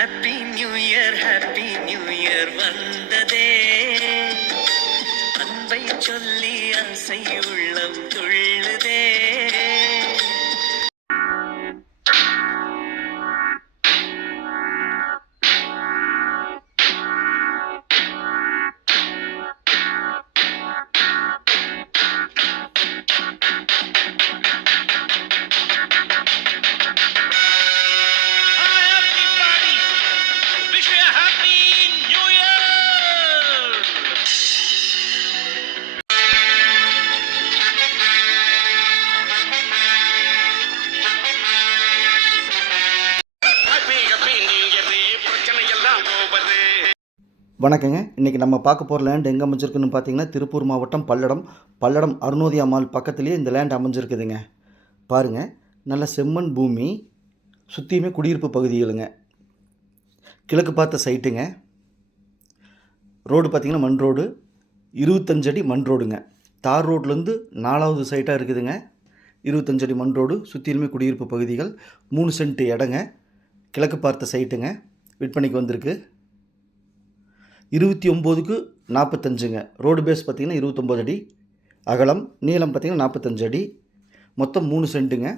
Happy new year happy new year வந்ததே. அன்பை சொல்லி அசை உள்ளம் துள்ளுதே. வணக்கங்க. இன்றைக்கி நம்ம பார்க்க போகிற லேண்ட் எங்கே அமைஞ்சிருக்குன்னு பார்த்தீங்கன்னா திருப்பூர் மாவட்டம் பல்லடம். பல்லடம் அருணோதி அம்மாள் பக்கத்துலேயே இந்த லேண்ட் அமைஞ்சிருக்குதுங்க. பாருங்கள் நல்ல செம்மண் பூமி சுற்றியுமே குடியிருப்பு பகுதிகளுங்க. கிழக்கு பார்த்த சைட்டுங்க ரோடு பார்த்திங்கன்னா மண் ரோடு. இருபத்தஞ்சடி மண் ரோடுங்க. தார் ரோட்லேருந்து நாலாவது சைட்டாக இருக்குதுங்க. இருபத்தஞ்சடி மண் ரோடு சுற்றிலுமே குடியிருப்பு பகுதிகள். மூணு சென்ட் இடங்க. கிழக்கு பார்த்த சைட்டுங்க விற்பனைக்கு வந்திருக்கு. இருபத்தி ஒம்போதுக்கு நாற்பத்தஞ்சுங்க. ரோடு பேஸ் பார்த்திங்கன்னா இருபத்தொம்போது அடி. அகலம் நீளம் பார்த்திங்கன்னா நாற்பத்தஞ்சு அடி. மொத்தம் மூணு சென்ட்டுங்க.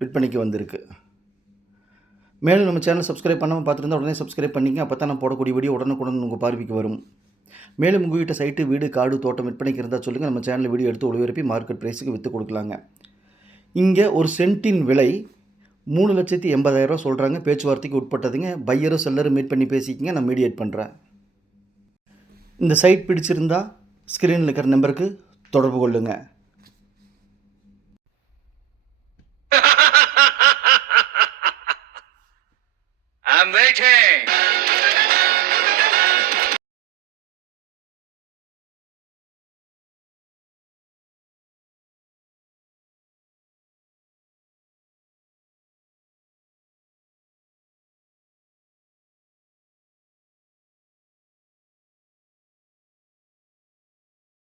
விற்பனைக்கு வந்திருக்கு. மேலும் நம்ம சேனல் சப்ஸ்கிரைப் பண்ணாமல் பார்த்துருந்தா உடனே சப்ஸ்கிரைப் பண்ணிங்க அப்போ தான் நான் போடக்கூடிய வீடியோ உடனுக்குடன் உங்கள் பார்வைக்கு வரும். மேலும் உங்கள் வீட்டை சைட்டு வீடு காடு தோட்டம் விற்பனைக்கு இருந்தால் சொல்லுங்கள் நம்ம சேனலில் வீடியோ எடுத்து ஒளிபரப்பி மார்க்கெட் ப்ரைஸுக்கு விற்று கொடுக்கலாங்க. இங்கே ஒரு சென்ட்டின் விலை மூணு லட்சத்தி எண்பதாயிரரூவா சொல்கிறாங்க பேச்சுவார்த்தைக்கு உட்பட்டதுங்க. பையரும் செல்லரும் மீட் பண்ணி பேசிக்கிங்க. நான் மீடியேட் பண்ணுறேன் இந்த சைட் பிடிச்சிருந்தா ஸ்க்ரீனில் இருக்கிற நம்பருக்கு தொடர்பு கொள்ளுங்க I'm waiting!